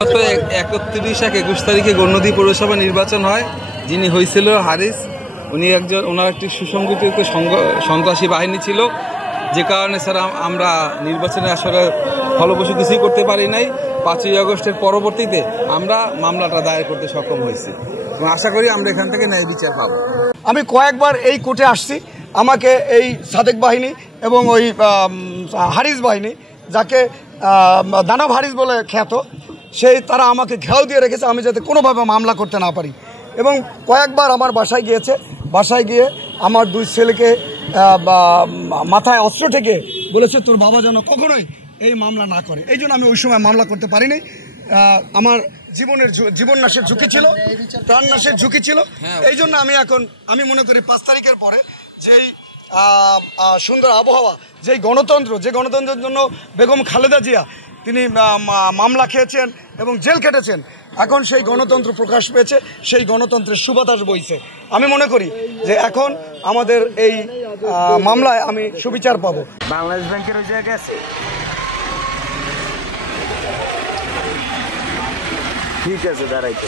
গত 31-21 তারিখে গণ্যদী পৌরসভা নির্বাচন হয়। যিনি হয়েছিল হারিস, ওনার একটি সুসংগঠিত সন্ত্রাসী বাহিনী ছিল, যে কারণে স্যার আমরা নির্বাচনে আসলে ফলপ্রসূ কিছুই করতে পারি নাই। 5ই আগস্টের পরবর্তীতে আমরা মামলাটা দায়ের করতে সক্ষম হয়েছি এবং আশা করি আমরা এখান থেকে ন্যায় বিচার পাব। আমি কয়েকবার এই কোর্টে আসছি, আমাকে এই সাদেক বাহিনী এবং ওই হারিস বাহিনী, যাকে দানব হারিস বলে খ্যাত, তারা আমাকে ঘেরাও দিয়ে রেখেছে আমি যাতে কোনোভাবে মামলা করতে না পারি। এবং কয়েকবার আমার বাসায় গিয়েছে, বাসায় গিয়ে আমার 2 ছেলেকে মাথায় অস্ত্র থেকে বলেছে তোর বাবা যেন কখনোই এই মামলা না করে। এই জন্য আমি ওই সময় মামলা করতে পারিনি। আমার জীবন নাশের ঝুঁকি ছিল, প্রাণ নাশের ঝুঁকি ছিল। এই জন্য আমি মনে করি 5 তারিখের পরে যেই সুন্দর আবহাওয়া, যে গণতন্ত্রের জন্য বেগম খালেদা জিয়া তিনি মামলা খেয়েছেন এবং জেল কেটেছেন, এখন সেই গণতন্ত্র প্রকাশ পেয়েছে, সেই গণতন্ত্রের সুবাতাস বইছে। আমি মনে করি যে এখন আমাদের এই মামলায় আমি সুবিচার পাবো। বাংলাদেশ ব্যাংকের ওই জায়গায় আছে, ঠিক আছে, দাঁড়াইতে।